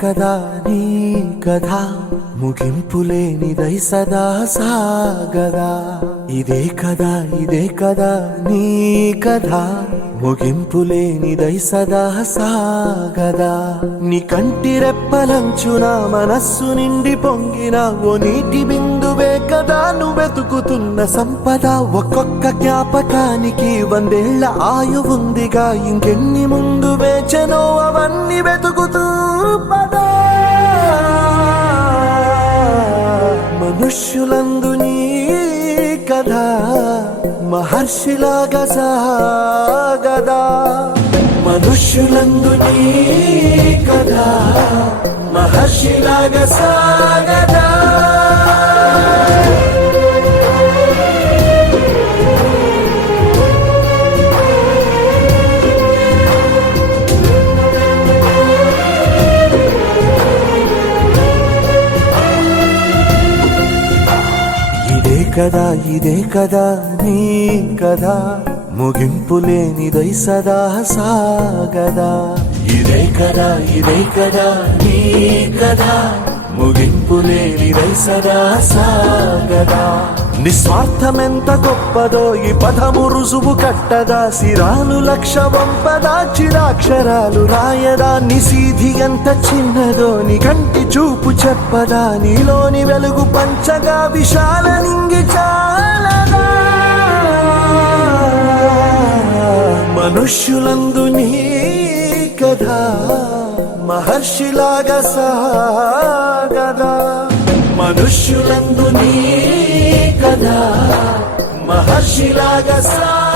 కదా నీ కథ ముగింపులేనిదై సదా సాగదా. ఇదే కదా నీ కథ ముగింపులేనిదై సదా సాగదా. నీ కంటి రెప్పలంచున మనస్సు నిండి పొంగిన ఓ నీటి బిందువే కదా నువ్వెతుకుతున్న సంపద. ఒక్కొక్క జ్ఞాపకానికి 100 ఏళ్ల ఆయువుందిగా, ఇంకెన్ని ముందు వేచనో అవన్నీ వెతుకుతూ పదా. మనుష్యులందు నీ కథ మహర్షిలాగా సాగదా. మనుష్యులందు నీ కథ మహర్షిలాగా సాగదా. ఇదే కదా నీ కథ ముగింపులేనిదై సదా సాగదా. ఇదే కదా నీ కథ ముగింపులేనిదై సదా సాగదా. నిస్వార్థమెంత గొప్పదో ఈ పదము రుజువు కట్టదా. సిరాలు 1,00,000 వంపదా, చిరాక్షరాలు రాయదా. నిశీధి ఎంత చిన్నదో నీ కంటి చూపు చెప్పదా. నీలోని వెలుగు పంచగా విశాల నింగి చాలదా. మనుష్యులందు నీ కథ మహర్షిలాగా సాగదా. మనుష్యులందు నీ కథ మహర్షిలాగా సాగదా.